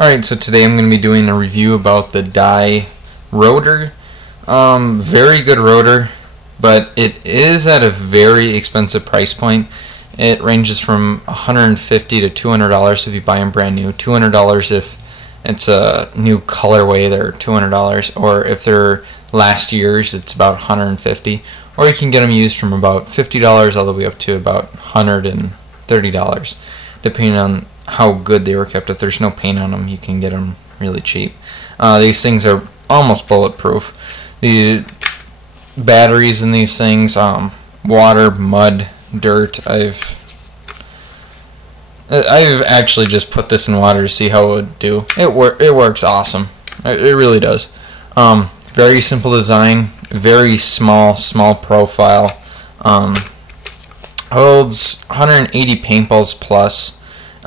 Alright, so today I'm going to be doing a review about the Jdawg Rotor. Very good rotor, but it is at a very expensive price point. It ranges from $150 to $200 if you buy them brand new, $200 if it's a new colorway, they're $200, or if they're last year's, it's about $150, or you can get them used from about $50 all the way up to about $130, depending on how good they were kept. If there's no paint on them, you can get them really cheap. These things are almost bulletproof. The batteries in these things, water, mud, dirt. I've actually just put this in water to see how it would do. It works awesome. It really does. Very simple design, very small profile. Holds 180 paintballs plus.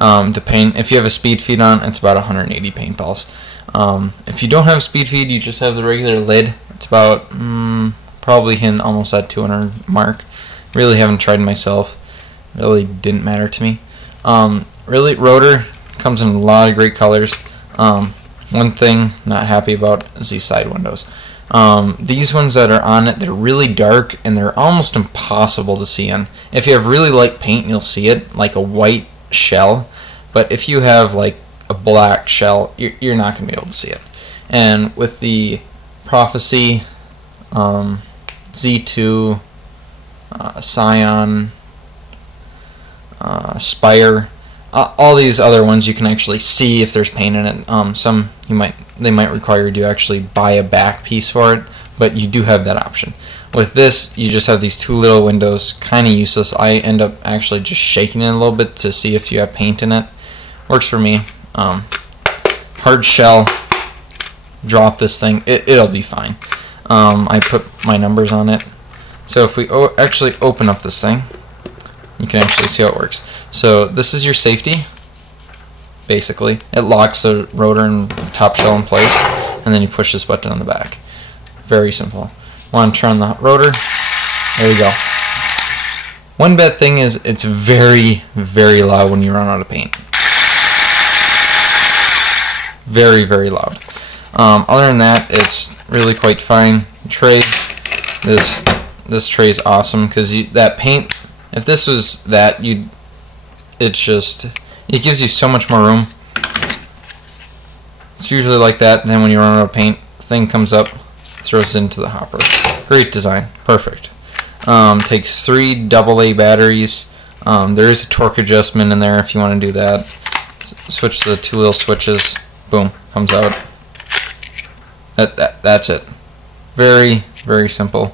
To paint. If you have a speed feed on, it's about 180 paintballs. If you don't have speed feed, you just have the regular lid. It's about probably hitting almost that 200 mark. Really haven't tried myself. Really didn't matter to me. Really, rotor comes in a lot of great colors. One thing not happy about is these side windows. These ones that are on it, they're really dark and they're almost impossible to see in. If you have really light paint, you'll see it, like a white shell, but if you have like a black shell, you're not going to be able to see it. And with the Prophecy, Z2, Scion, Spire, all these other ones you can actually see if there's paint in it. Some they might require you to actually buy a back piece for it, but you do have that option. With this, you just have these two little windows, kind of useless. I end up actually just shaking it a little bit to see if you have paint in it. Works for me. Hard shell, drop this thing, it'll be fine. I put my numbers on it. So if we actually open up this thing, you can actually see how it works. So this is your safety, basically. It locks the rotor and the top shell in place, and then you push this button on the back. Very simple. Want to turn the rotor? There you go. One bad thing is it's very, very loud when you run out of paint. Very, very loud. Other than that, it's really quite fine. Tray. This tray is awesome because that paint. If this was that, it gives you so much more room. It's usually like that. And then when you run out of paint, the thing comes up, throws it into the hopper. Great design, perfect. Takes 3 AA batteries. There is a torque adjustment in there if you want to do that. Switch the 2 little switches. Boom, comes out. That's it. Very, very simple.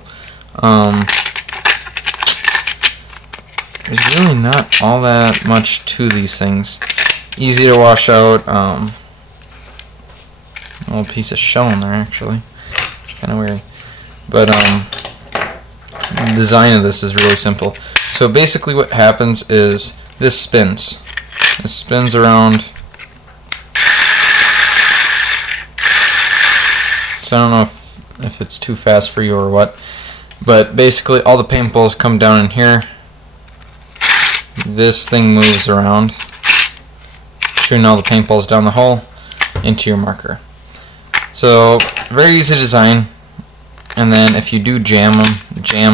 There's really not all that much to these things. Easy to wash out. A little piece of shell in there actually. Kind of weird, but the design of this is really simple. So basically what happens is this spins. It spins around. So I don't know if it's too fast for you or what, but basically all the paintballs come down in here. This thing moves around, shooting all the paintballs down the hole into your marker. So very easy design, and then if you do jam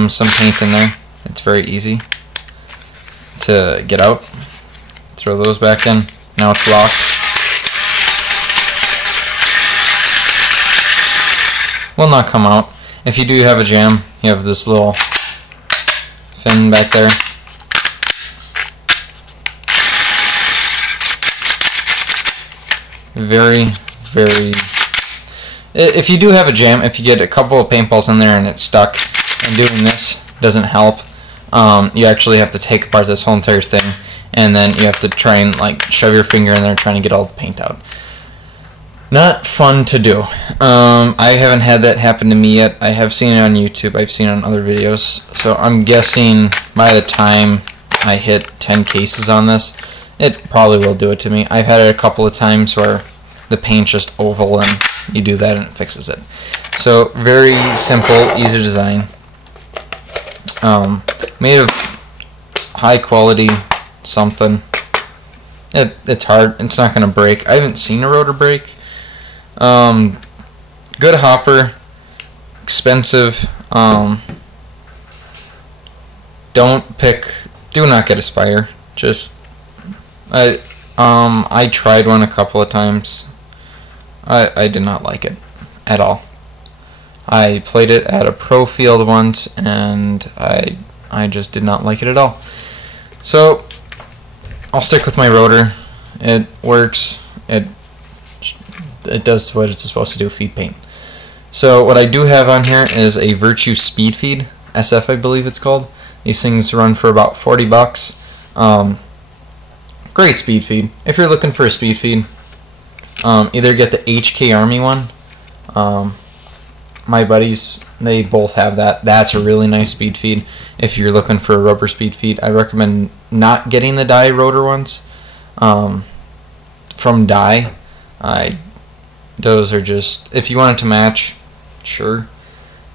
some paint in there, it's very easy to get out. Throw those back in. Now it's locked. Will not come out. If you do have a jam, you have this little fin back there. Very, very. If you do have a jam, if you get a couple of paintballs in there and it's stuck, and doing this doesn't help, you actually have to take apart this whole entire thing, and then you have to try and like shove your finger in there trying to get all the paint out. Not fun to do. I haven't had that happen to me yet. I have seen it on YouTube. I've seen it on other videos. So I'm guessing by the time I hit 10 cases on this, it probably will do it to me. I've had it a couple of times where the paint's just oval and you do that and it fixes it. So very simple, easy design. Made of high quality something. It's hard. It's not going to break. I haven't seen a rotor break. Good hopper. Expensive. Do not get a Spire. Just I tried one a couple of times. I did not like it at all. I played it at a pro field once, and I just did not like it at all. So I'll stick with my rotor. It works. It does what it's supposed to do, feed paint. So what I do have on here is a Virtue Speed Feed, SF I believe it's called. These things run for about 40 bucks. Great speed feed. If you're looking for a speed feed, either get the HK Army one. My buddies, they both have that. That's a really nice speed feed. If you're looking for a rubber speed feed, I recommend not getting the dye rotor ones from dye. Those are just, if you want it to match, sure,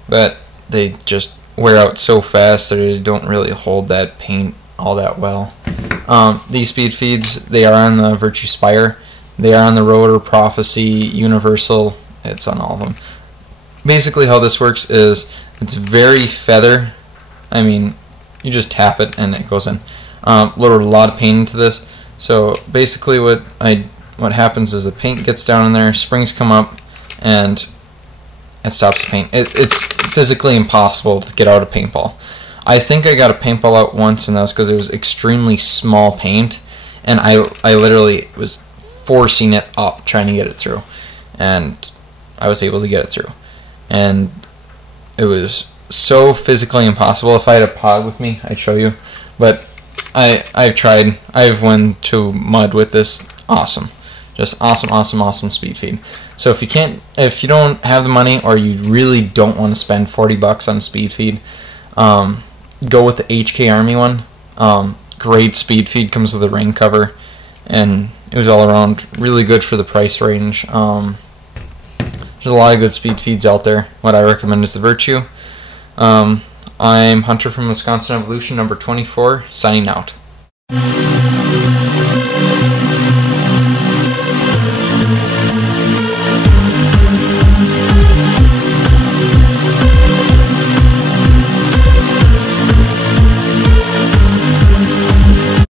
but they just wear out so fast that they don't really hold that paint all that well. These speed feeds, they are on the Virtue Spire, they are on the Rotor, Prophecy, Universal, it's on all of them. Basically how this works is it's very feather. I mean, you just tap it and it goes in. Load a lot of paint into this. So basically what happens is the paint gets down in there, springs come up, and it stops the paint. It's physically impossible to get out a paintball. I think I got a paintball out once, and that was because it was extremely small paint, and I literally was forcing it up trying to get it through, and I was able to get it through. And it was so physically impossible. If I had a pod with me, I'd show you, but I've tried. I've went to mud with this. Awesome. Just awesome speed feed. So if you don't have the money, or you really don't want to spend 40 bucks on a speed feed, go with the HK Army one. Great speed feed, comes with a rain cover, and it was all around really good for the price range. There's a lot of good speed feeds out there. What I recommend is the Virtue. I'm Hunter from Wisconsin Evolution, number 24, signing out.